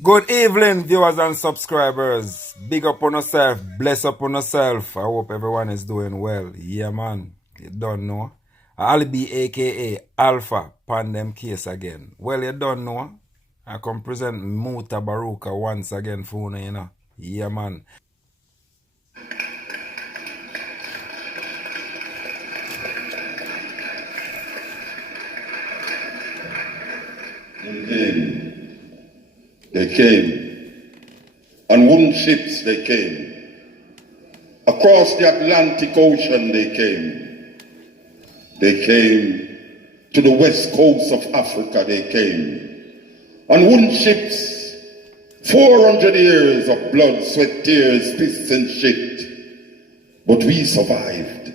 Good evening, viewers and subscribers. Big up on yourself, bless up on yourself. I hope everyone is doing well. Yeah, man. You don't know. I'll be aka Alpha Pandem Case again. Well, you don't know. I come present Muta Baruka once again for you, know. Yeah, man. They came. On wooden ships they came. Across the Atlantic Ocean they came. They came to the west coast of Africa they came. On wooden ships, 400 years of blood, sweat, tears, piss and shit. But we survived.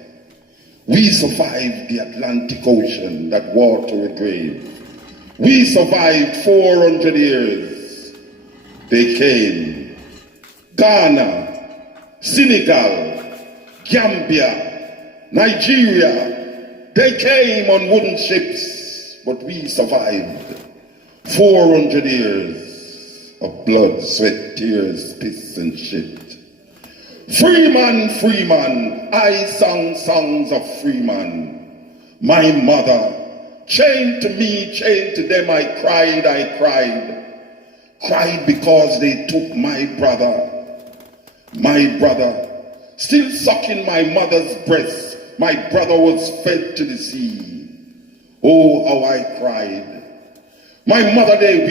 We survived the Atlantic Ocean, that watery grave. We survived 400 years. They came. Ghana, Senegal, Gambia, Nigeria. They came on wooden ships, but we survived 400 years of blood, sweat, tears, piss and shit. Free man, I sang songs of free man. My mother, chained to me, chained to them, I cried. Cried because they took my brother, still sucking my mother's breast. My brother was fed to the sea. Oh, how I cried. My mother they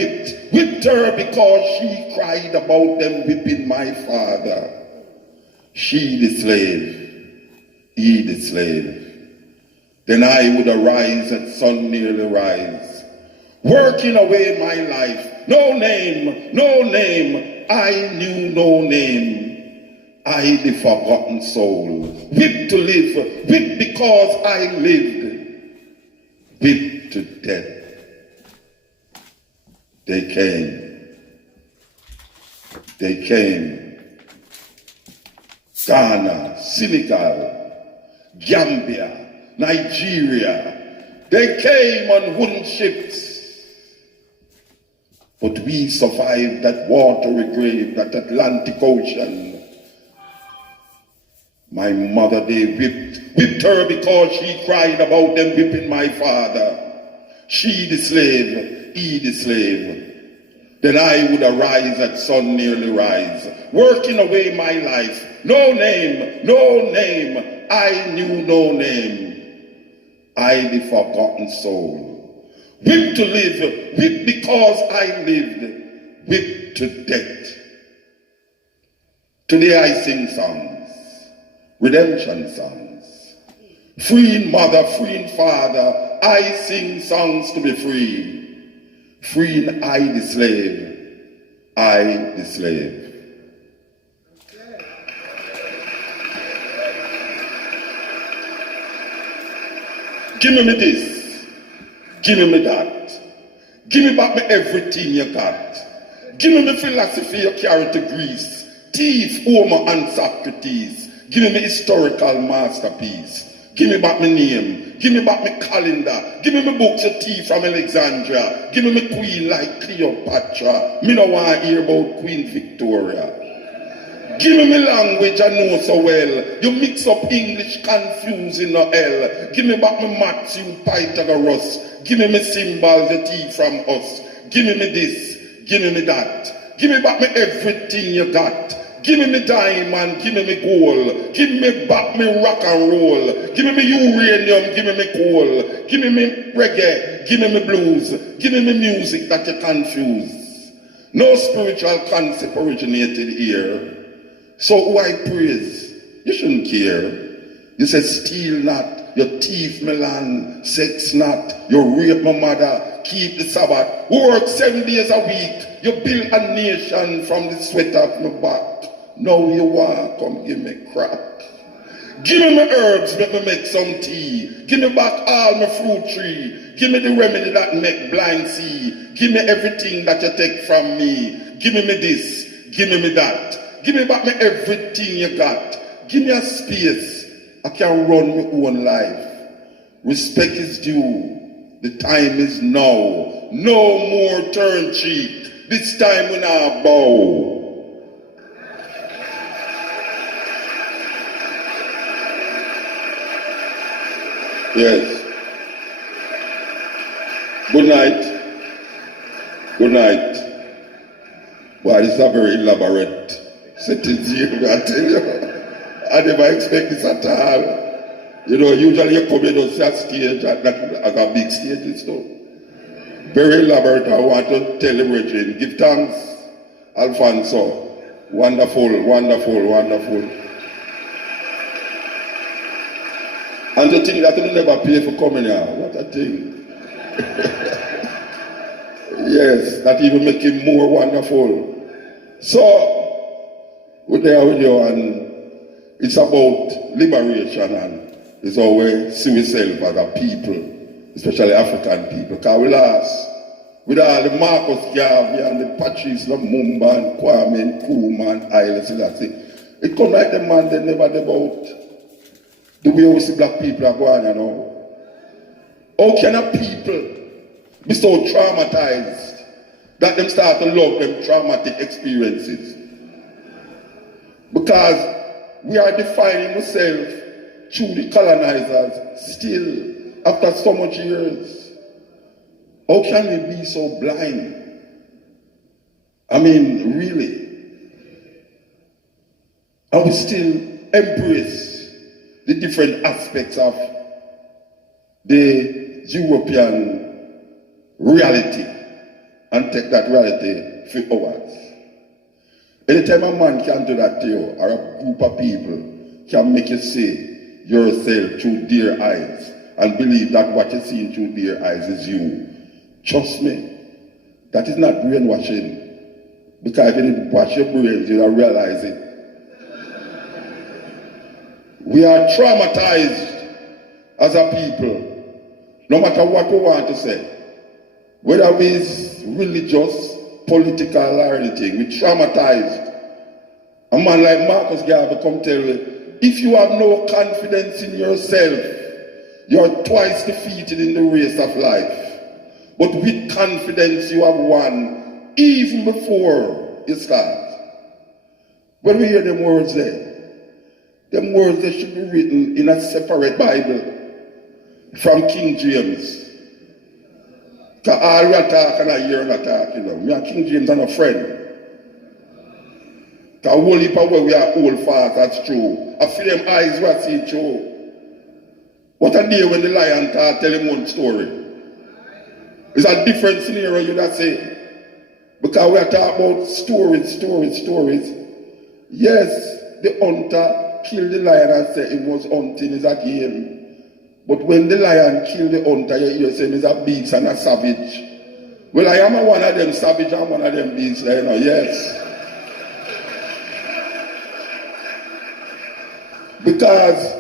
whipped her because she cried about them whipping my father. She the slave, he the slave. Then I would arise at sun nearly rise, working away my life. No name, I knew no name. I the forgotten soul, whipped to live, whipped because I lived, whipped to death. They came. Ghana, Senegal, Gambia, Nigeria. They came on wooden ships. But we survived that watery grave, that Atlantic Ocean. My mother, they whipped her because she cried about them whipping my father. She the slave, he the slave. Then I would arise at sun nearly rise, working away my life. No name, I knew no name. I the forgotten soul, whipped to live, whipped because I lived, whipped to death. Today I sing songs, redemption songs. Freeing mother, freeing father, I sing songs to be free. Freeing I the slave. Give me this, give me that. Give me back me everything you got. Give me philosophy you carry to Greece. Thief, Homer and Socrates. Give me historical masterpiece. Give me back my name. Give me back my calendar. Give me my books of tea from Alexandria. Give me my queen like Cleopatra. Me no want to hear about Queen Victoria. Give me my language I know so well. You mix up English confusing no hell. Give me back my Matthew Pythagoras. Give me my symbols the tea from us. Give me this. Give me that. Give me back me everything you got. Give me diamond, give me gold, give me back me rock and roll, give me uranium, give me coal, give me reggae, give me blues, give me music that you confuse. No spiritual concept originated here. So who I praise, you shouldn't care. You said steal not, you thief me land, sex not, you rape my mother, keep the Sabbath, work 7 days a week, you build a nation from the sweat of my back. Now you want come give me crack. Give me my herbs, let me make some tea. Give me back all my fruit tree. Give me the remedy that make blind see. Give me everything that you take from me. Give me this, give me that. Give me back me everything you got. Give me a space. I can run my own life. Respect is due. The time is now. No more turn cheek. This time we not bow. Yes. Good night. Good night. Well, this is a very elaborate sentence here, I tell you. I never expect this at all. You know, usually you come in on that stage, that like a big stage and stuff. Very elaborate. I want to tell the brethren, give thanks, Alfonso. Wonderful, wonderful, wonderful. And to think that you never pay for coming here, what a thing. Yes, that even make it more wonderful. So, we're there with you, and it's about liberation, and it's how we see ourselves as a people, especially African people. Because we lost, with all the Marcus Garvey and the Patrice Lumumba and Kwame and Nkrumah and Haile Selassie, it come like the man they never about the way we see black people are going, you know. How can a people be so traumatized that them start to love them traumatic experiences? Because we are defining ourselves through the colonizers still after so much years. How can we be so blind? I mean, really? And we still embrace the different aspects of the European reality and take that reality for ours. Anytime a man can do that to you, or a group of people can make you see yourself through their eyes and believe that what you see through their eyes is you, trust me, that is not brainwashing. Because if you didn't wash your brains, you'll realize it. We are traumatized as a people, no matter what we want to say. Whether it's religious, political, or anything, we're traumatized. A man like Marcus Garvey come tell you, if you have no confidence in yourself, you're twice defeated in the race of life. But with confidence you have won, even before you start. When we hear them words there, them words they should be written in a separate Bible from King James. Because all we are talking and hear not talking. Me and King James are a friend. Because whole heap of where we are old fast, that's true. I feel them eyes we are seeing true. What a day when the lion tell him one story. It's a different scenario you that say. Because we are talking about stories. Yes, the hunter killed the lion and said it was hunting is a game. But when the lion killed the hunter, you say he's a beast and a savage. Well, I am one of them savage and one of them beasts, you know, yes. Because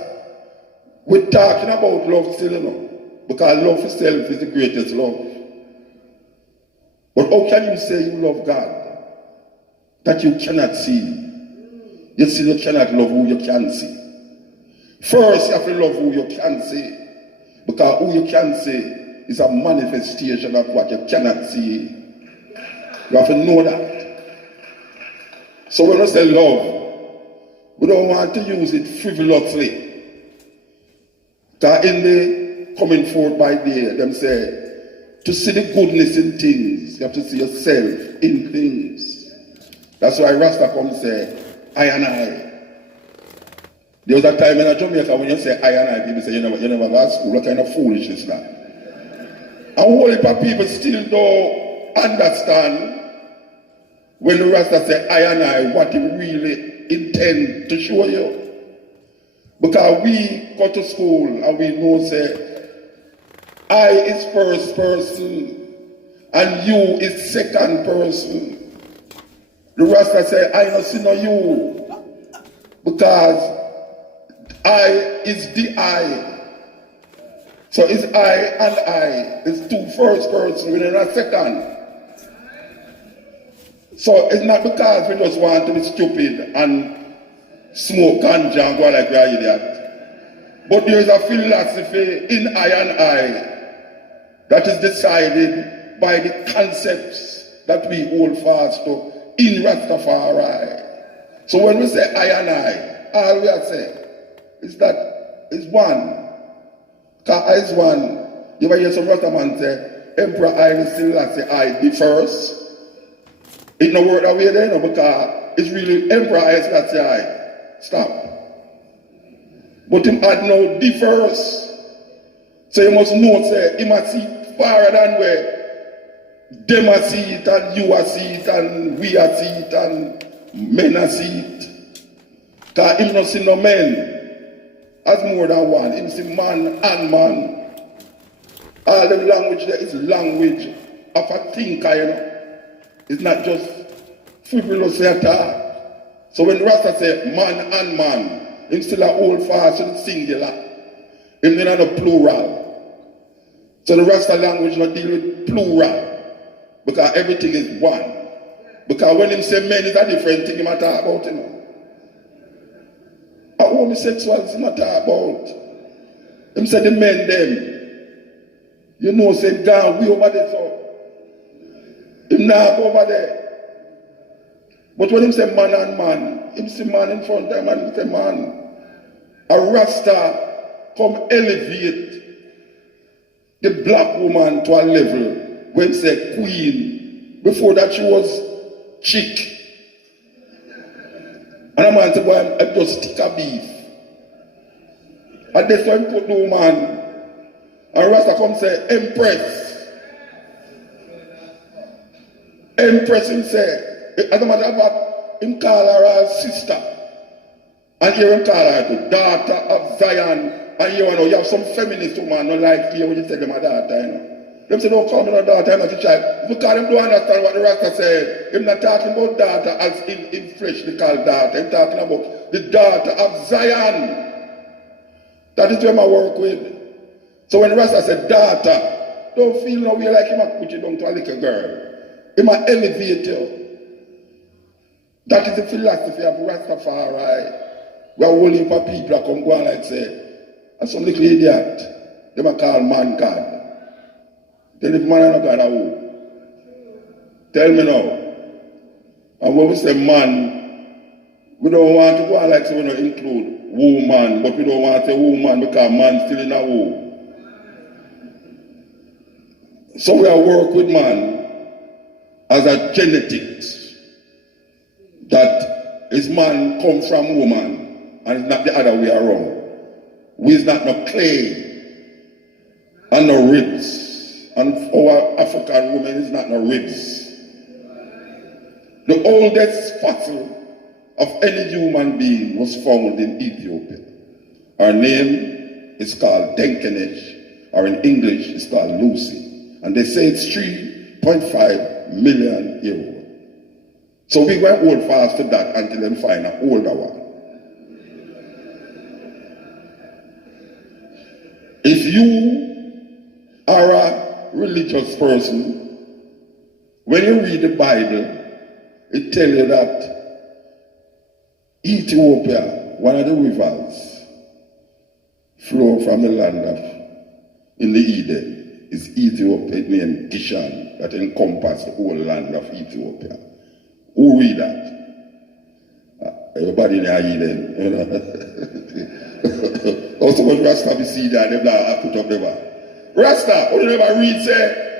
we're talking about love still, you know. Because love itself is the greatest love. But how can you say you love God that you cannot see? You still you cannot love who you can see. First, you have to love who you can see. Because who you can see is a manifestation of what you cannot see. You have to know that. So when I say love, we don't want to use it frivolously. Because in the coming forth by day, them say, to see the goodness in things, you have to see yourself in things. That's why Rasta come say, I and I. There was a time in Jamaica when you say I and I, people say you never go to school. What kind of foolishness that? And a whole heap of people still don't understand when the Rasta say I and I, what he really intend to show you. Because we go to school and we know say I is first person and you is second person. The Rasta say I don't see no you because I is the I. So it's I and I. It's two first person within a second. So it's not because we just want to be stupid and smoke ganja and go like we are idiot. But there is a philosophy in I and I that is decided by the concepts that we hold fast to in Rastafari. So when we say I and I, all we are saying is that it's one. Because I is one. You ever hear some Rastaman say, Emperor Haile Selassie I the first? It's no word away there, no, because it's really Emperor Haile Selassie I. Stop. But him had no the first. So you must know, say, he must see far than where them a see it, and you a see it, and we a see it, and men a see it. Because him not see no men as more than one. Him see man and man. All the language there is language of a thinker, you know. It's not just frivolous at all. So when Rasta say man and man, him still a hold fast to the singular. Him not a plural. So the Rasta language not deal with plural. Because everything is one. Because when him say men is a different thing he might talk about, you know. A homosexuals he might talk about. Him say the men them. You know, say God, we over there, so. Him not over there. But when him say man and man, him say man in front of him and him say man. A Rasta come elevate the black woman to a level when say queen. Before that she was chick. And a man say, boy, I'm just stick a beef. And that's why he put the woman. And Rasta come say, Empress. Empress him say, as a matter of fact, him call her as sister. And here him call her the daughter of Zion. And you know, you have some feminist woman not like here when you say them a daughter, you know. Them say don't call me no daughter, I'm not a child. Because them don't understand what the Rasta said. Him not talking about daughter as in flesh they call daughter. Him talking about the daughter of Zion. That is where I work with. So when Rasta said daughter, don't feel no way like him a put you down to a little girl. Him a elevate you. That is the philosophy of Rastafari. Where a whole heap of people come go on like say, and some little idiot, they might call man God. Then if man and God are who? Tell me now. And when we say man, we don't want to go on like so we don't include woman, but we don't want to say woman because man still in a womb. So we are work with man as a genetics that is man comes from woman and it's not the other way around. We is not no clay and no ribs. And our African woman is not no ribs. The oldest fossil of any human being was found in Ethiopia. Her name is called Denkenesh, or in English it's called Lucy. And they say it's 3.5 million years old. So we went hold fast to that until they find an older one. If you are a religious person, when you read the Bible, it tells you that Ethiopia, one of the rivers, flow from the land of, in the Eden, is Ethiopia named Kishan, that encompasses the whole land of Ethiopia. Who read that? Everybody in Eden. You know? Also, much Rasta be see that, they put up the bar. Rasta, who never read, say,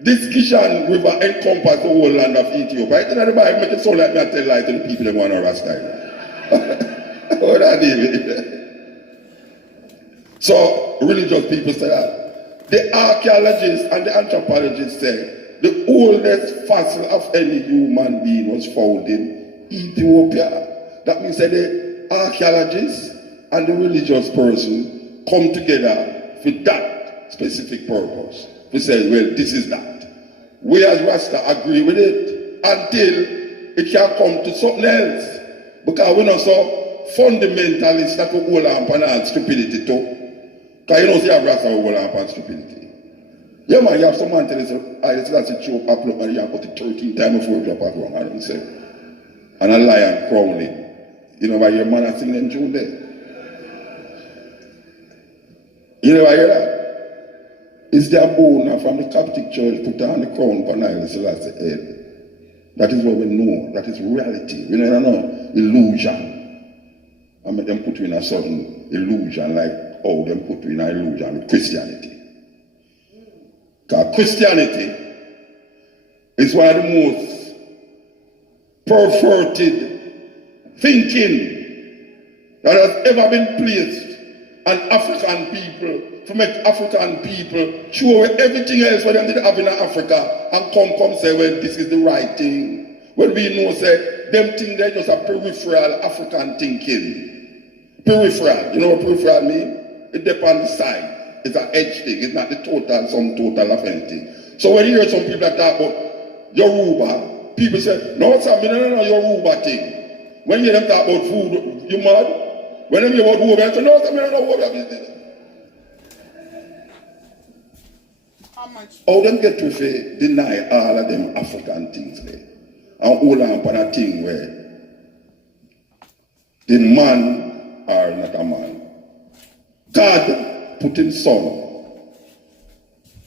this Kishan river encompasses the whole land of Ethiopia. I think the Bible make it sound like me I tell lie to the people that want to Rasta. What that David? So, religious people say that. The archaeologists and the anthropologists say the oldest fossil of any human being was found in Ethiopia. That means that the archaeologists and the religious person come together for that specific purpose. We say, well, this is that. We as Rasta agree with it until it can come to something else. Because we're not so fundamentalist that we hold on and stupidity too. Because you don't see a Rasta who hold on stupidity. Yeah, man, you have some man tell you, that's a joke, up and you have put it 13 times before you drop it wrong, I don't say. And a lion crowning. You know why your man are singing them tune there? You never hear that? is their owner from the Coptic Church put on the crown for Haile Selassie head. That is what we know. That is reality. We don't know illusion. I make them put you in a certain illusion like how them put you in an illusion with Christianity. Because Christianity is one of the most perverted thinking that has ever been placed on African people to make African people show everything else what them did have in Africa and come say, well, this is the right thing. Well, we know, say, them things they're just a peripheral African thinking. Peripheral. You know what peripheral mean? It depends on the side. It's an edge thing. It's not the total, some total of anything. So when you hear some people that talk about Yoruba, people say, no, it's a Yoruba thing. When you hear them talk about food, you mad? When they hear about Yoruba, they say, no, it's a Yoruba business. How them get to say deny all of them African things there and hold on upon a thing where the man are not a man. God put his son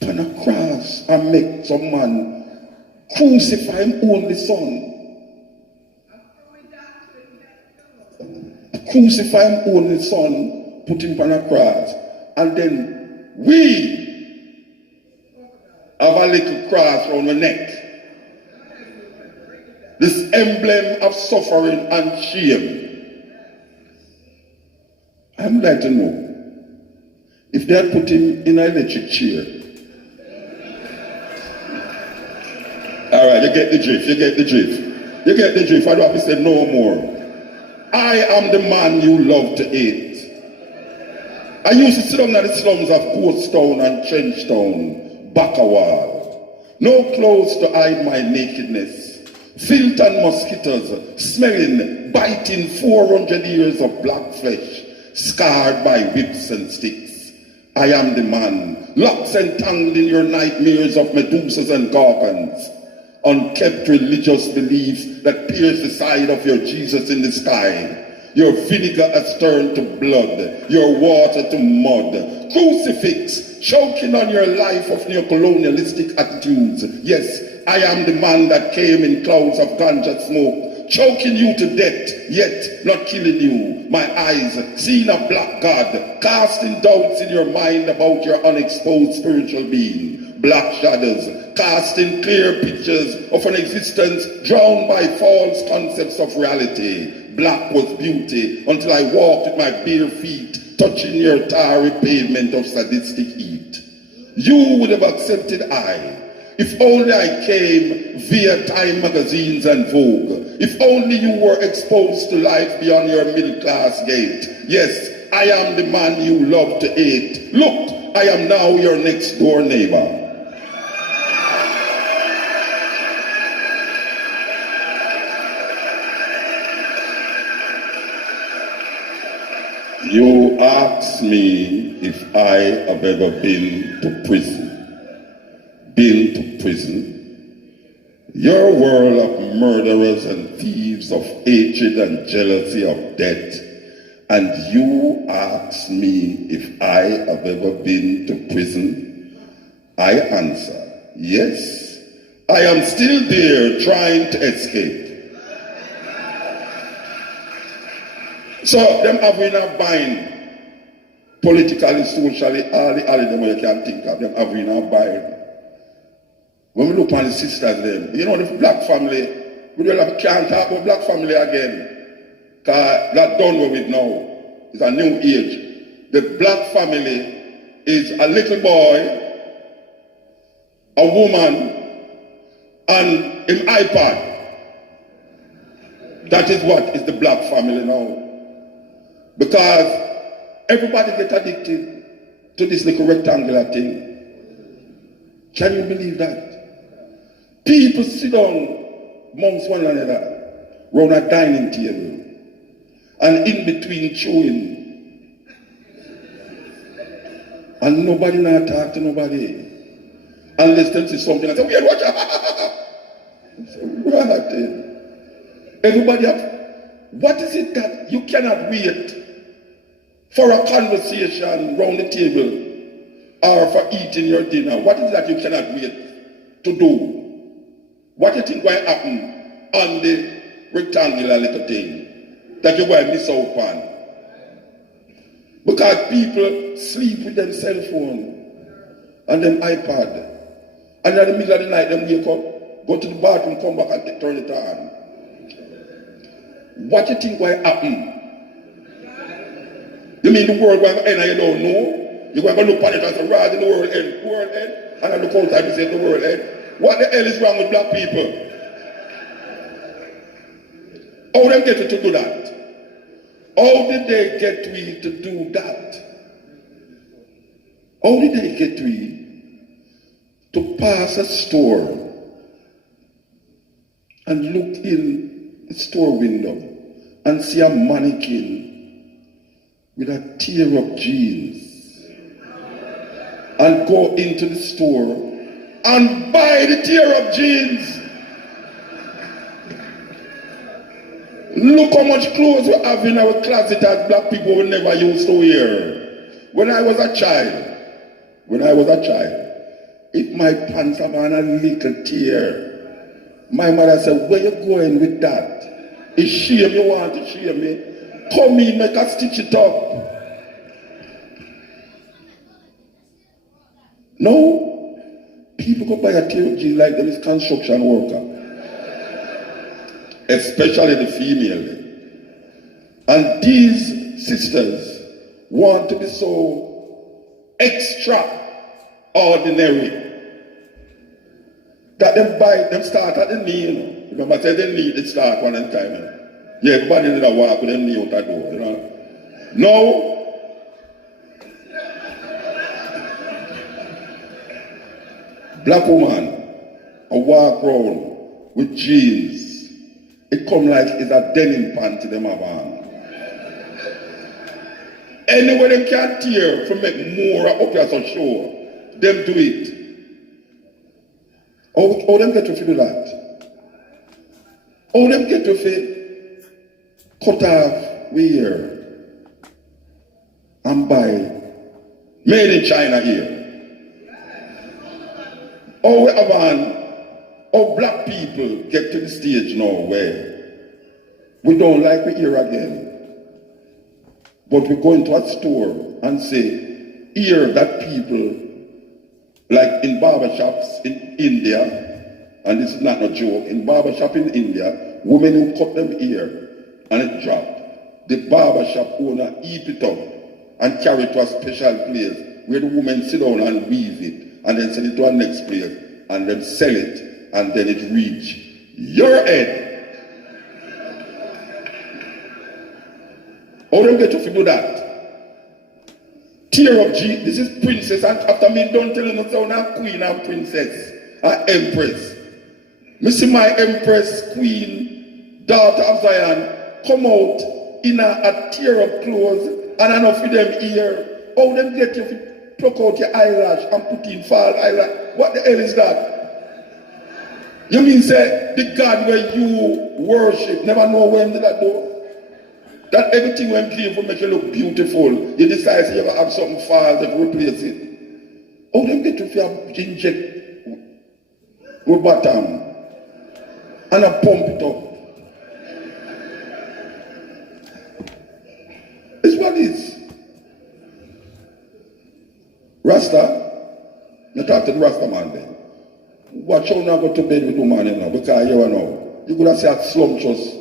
upon a cross and make some man crucify him only son. Crucify him only son, put him upon a cross, and then we have a little cross around the neck. This emblem of suffering and shame. I'd like to know if they had put him in an electric chair. Alright, you get the drift, you get the drift. You get the drift. I don't have to say no more. I am the man you love to hate. I used to sit down in the slums of Ghost Town and Trench Town. Bakawal, no clothes to hide my nakedness, filth and mosquitoes, smelling, biting 400 years of black flesh, scarred by whips and sticks. I am the man, locks entangled in your nightmares of Medusas and Gorgons, unkept religious beliefs that pierce the side of your Jesus in the sky. Your vinegar has turned to blood, your water to mud. Crucifix, choking on your life of neocolonialistic attitudes. Yes, I am the man that came in clouds of ganja smoke, choking you to death, yet not killing you. My eyes seeing a black God, casting doubts in your mind about your unexposed spiritual being. Black shadows, casting clear pictures of an existence drowned by false concepts of reality. Black was beauty until I walked with my bare feet, touching your tarry pavement of sadistic heat. You would have accepted I, if only I came via Time magazines and Vogue. If only you were exposed to life beyond your middle class gate. Yes, I am the man you love to hate. Look, I am now your next door neighbor. You ask me if I have ever been to prison. Been to prison? Your world of murderers and thieves, of hatred and jealousy, of death. And you ask me if I have ever been to prison? I answer, yes. I am still there trying to escape. So, them have in a bind, politically, socially, all the them you can think of, them have in a bind. When we look on the sisters, them, you know, the black family, we can't talk about black family again, because that's done with it now. It's a new age. The black family is a little boy, a woman, and an iPad. That is what is the black family now. Because everybody gets addicted to this little rectangular thing. Can you believe that? People sit down amongst one another around a dining table and in between chewing. And nobody not talk to nobody. Unless them see something and say, "Weird, watch out." Right. Everybody what is it that you cannot wait for a conversation round the table or for eating your dinner, what is that you cannot wait to do? What do you think will happen on the rectangular little thing that you're going to miss out on? Because people sleep with them cell phone and them iPad. And in the middle of the night, them wake up, go to the bathroom, come back and turn it on. What do you think will happen? You mean the world going to end and you don't know? You're going to look at it and say, rather the world end. The world end? And I look outside and say, the world end. What the hell is wrong with black people? How them get to do that? How did they get to do that? How did they get to pass a store and look in the store window and see a mannequin with a tear-up jeans and go into the store and buy the tear-up jeans? Look how much clothes we have in our closet as black people we never used to wear. When I was a child, if my pants have on a little tear, my mother said, where you going with that? It's shame you want to shame me? Come in, make us stitch it up. No, people go buy a tear-up jeans like them is construction worker. Especially the female. And these sisters want to be so extraordinary that them start at the knee, you know. Remember I said they need to start one at a time. You know? Yeah, everybody did a walk with them knee out that door, you know. No. Black woman, a walk around with jeans. It come like it's a denim pant to them have on. Anywhere them can tear for make more up here so sure, them do it. How them get to do that? How them get to cut off wear and buy made in China here? How we have on? How black people get to the stage now where we don't like we hear again, but we go into a store and say, hear that people, like in barbershops in India, and this is not a joke, in barbershop in India, women who cut them ear and it dropped. The barbershop owner eat it up and carry it to a special place where the women sit down and weave it and then send it to a next place and then sell it. And then it reach your head. How them get to figure that? Tear up G, this is princess, and after me don't tell you sound a queen and princess, an empress. Me see my empress, queen, daughter of Zion, come out in a tear up clothes and enough of them ear. How them get you to pluck out your eyelash and put in false eyelash? What the hell is that? You mean say the God where you worship never know when did that do? That everything when clean for make you look beautiful, you decide you have something false that replace it. How them get to feel inject with bottom and a pump it up? It's what it is. Rasta, you talk to the Rasta man then. Watch how now go to bed with woman, you know, because you know, you could have said slumptious,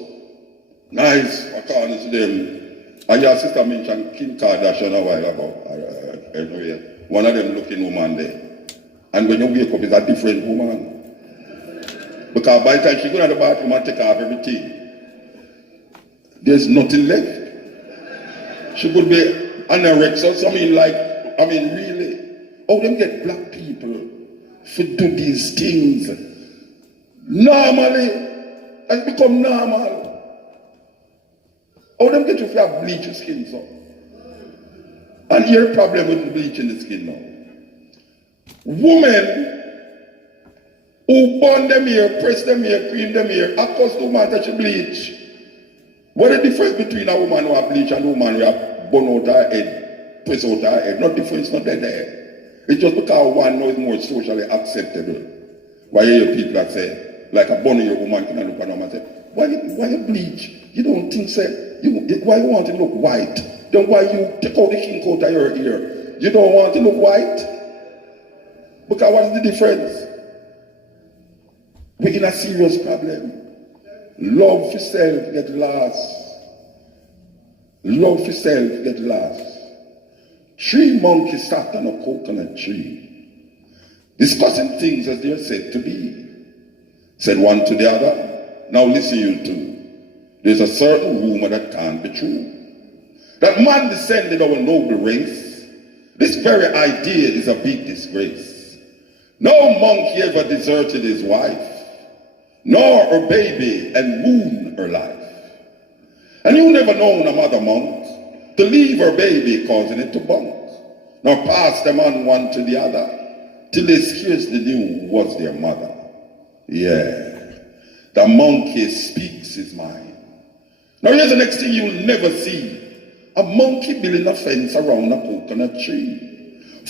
nice, according to them. And your sister mentioned Kim Kardashian a while ago. Anyway, one of them looking woman there. And when you wake up, it's a different woman. Because by the time she go to the bathroom and take off everything, there's nothing left. She could be anorexic or something like, I mean, really. How them get black people to do these things normally and become normal? How them get to have bleach your skin so? And here problem with bleaching the skin now. Women who burn them hair, press them hair, cream them hair, accustomed to touch bleach. What is the difference between a woman who have bleach and a woman who have burn out her head, press out her head? No difference, not there. It's just because one know is more socially acceptable. Why you hear people that say, like a bunny woman can look at them and say, why you bleach? You don't think so? Why you want to look white? Then why you take out the ink out of your ear? You don't want to look white? Because what's the difference? We're in a serious problem. Love for self get lost. Love for self get lost. 3 monkeys sat on a coconut tree, discussing things as they are said to be. Said one to the other, now listen you two. There's a certain rumor that can't be true. That man descended our noble race. This very idea is a big disgrace. No monkey ever deserted his wife, nor her baby and ruined her life. And you never known a mother monk to leave her baby causing it to bunk, nor pass them on one to the other, till they scarcely knew who was their mother. Yeah, the monkey speaks his mind. Now here's the next thing you'll never see. A monkey building a fence around a coconut tree,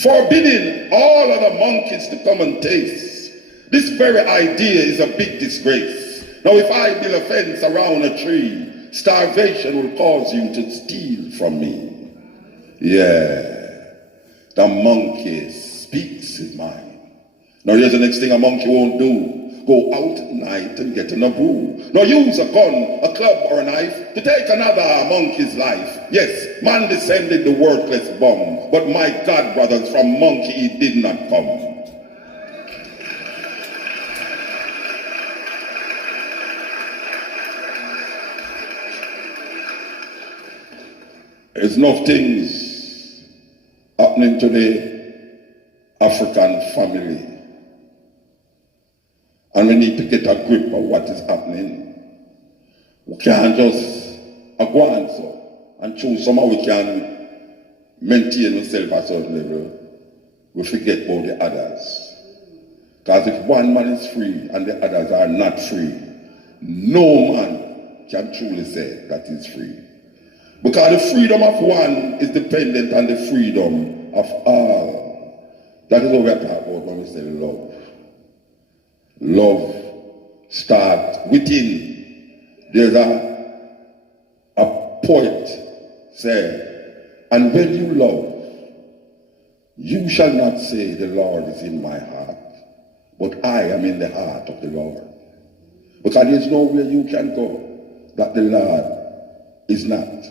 forbidding all other monkeys to come and taste. This very idea is a big disgrace. Now if I build a fence around a tree, starvation will cause you to steal from me. Yeah, the monkey speaks his mind. Now here's the next thing a monkey won't do. Go out at night and get in a brew. Nor use a gun, a club, or a knife to take another monkey's life. Yes, man descended the worthless bum, but my God, brothers, from monkey he did not come. There's enough things happening to the African family. And we need to get a grip of what is happening. We can't just go on so and choose somehow we can maintain ourselves at a certain level. We forget about the others. Because if one man is free and the others are not free, no man can truly say that he's free. Because the freedom of one is dependent on the freedom of all. That is what we are talking about when we say love. Love starts within. There's a poet say, and when you love, you shall not say the Lord is in my heart, but I am in the heart of the Lord. Because there's nowhere you can go that the Lord is not.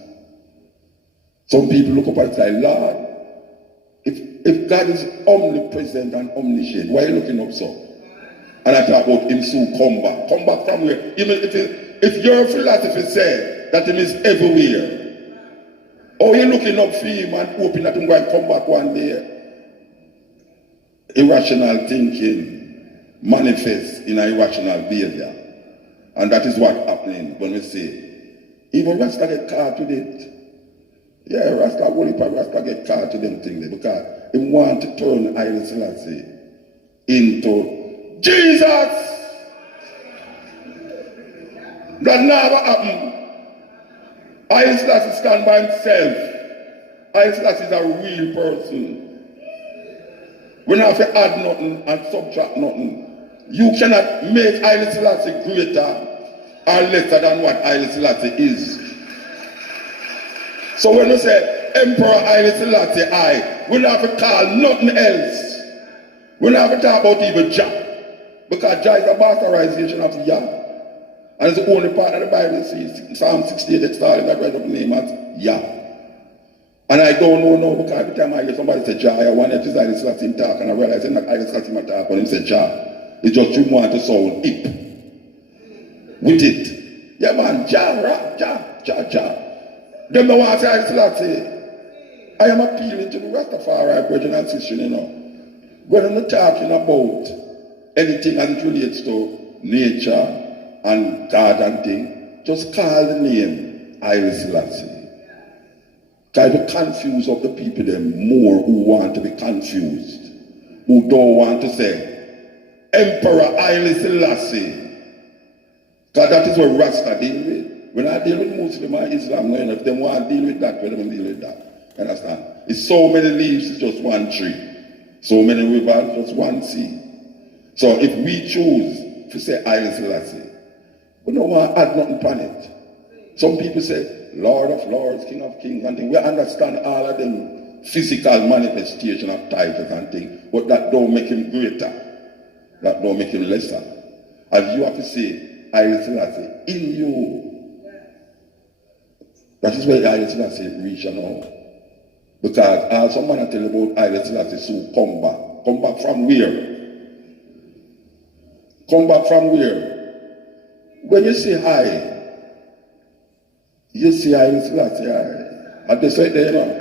Some people look up and say, Lord, if God is omnipresent and omniscient, why are you looking up so? And I talk about him soon come back. Come back from where? Even if your philosophy says that him is everywhere, or you're looking up for him and hoping that him going to come back one day. Irrational thinking manifests in an irrational behavior. And that is what's happening when we say, even Rasta get caught with it. Yeah, Rasta, only Rasta get caught to them things because he want to turn Haile Selassie into Jesus! That never happened. Haile Selassie stand by himself. Haile Selassie is a real person. We don't have to add nothing and subtract nothing. You cannot make Haile Selassie greater or lesser than what Haile Selassie is. So when we say Emperor Haile Selassie we don't have to call nothing else. We don't have to talk about even Jah. Because Jah is a bastardization of Yah. And it's the only part of the Bible that says Psalm 68 it started that read up the name as Yah. And I don't know now because every time I hear somebody say Jah, I wonder if it's Haile Selassie talk and I realize it's not Haile Selassie talk when him say Jah. It's just you want to sound hip with it. Yeah man, Jah, Jah. Them don't want to say Haile Selassie. I am appealing to the Rastafari brethren and sisters, you know. When I'm not talking about anything as it relates to nature and God and thing, just call the name Haile Selassie. Try to confuse up the people them more who want to be confused, who don't want to say Emperor Haile Selassie. Because that is what Rasta deal with. When I deal with Muslim and Islam, if they want to deal with that, let them deal with that. Understand? It's so many leaves, it's just one tree. So many rivers, just one sea. So if we choose to say Haile Selassie, we don't want to add nothing upon it. Some people say, Lord of Lords, King of Kings, and things. We understand all of them physical manifestation of titles and things, but that don't make him greater. That don't make him lesser. As you have to say, Haile Selassie, in you. That is where Haile Selassie reach now. Because someone I tell you about Haile Selassie, so come back. Come back from where? Come back from where? When you say hi, you see Haile Selassie hi. And they say there, you know.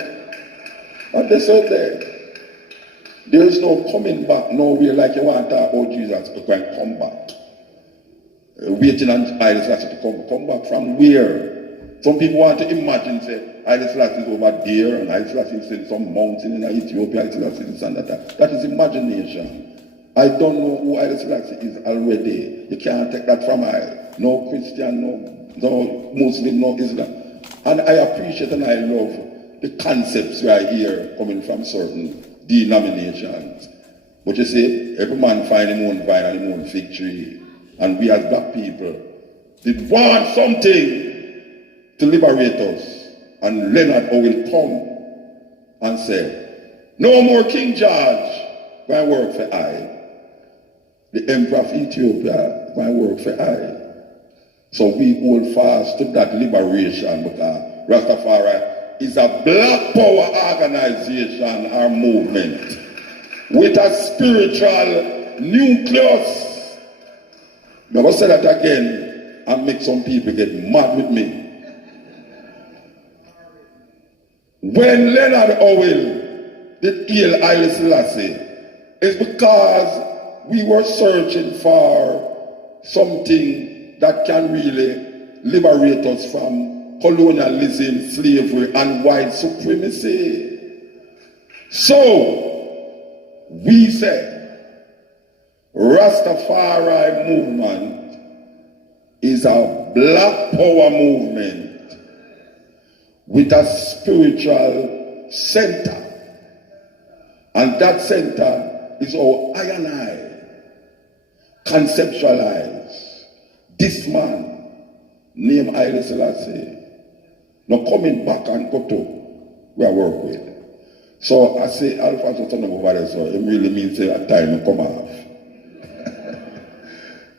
And they say there. There is no coming back nowhere like you want to talk about Jesus. You can come back. Waiting on Haile Selassie to come back from where? Some people want to imagine, say, Haile Selassie is over there, and Haile Selassie is in some mountain in Ethiopia, Haile Selassie is and that. That is imagination. I don't know who Haile Selassie is already. You can't take that from I. No Christian, no Muslim, no Islam. And I appreciate and I love the concepts right here coming from certain denominations. But you see, every man find his own vine and his own fig tree. And we as black people did want something to liberate us. And Leonard will come and say, no more King George, go and work for I. The Emperor of Ethiopia, go and work for I. So we hold fast to that liberation because Rastafari is a black power organization or movement with a spiritual nucleus. I'm going to say that again and make some people get mad with me. When Leonard Howell did hail Haile Selassie, it's because we were searching for something that can really liberate us from colonialism, slavery, and white supremacy. So, we said, Rastafari movement is a black power movement with a spiritual center. And that center is how I and I conceptualize this man named Haile Selassie. Now coming back and go to where I work with. So I say Alpha son of over there, so it really means a time to come off.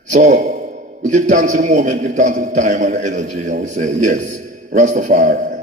So we give thanks to the moment, give thanks to the time and the energy, and we say, yes, Rastafari.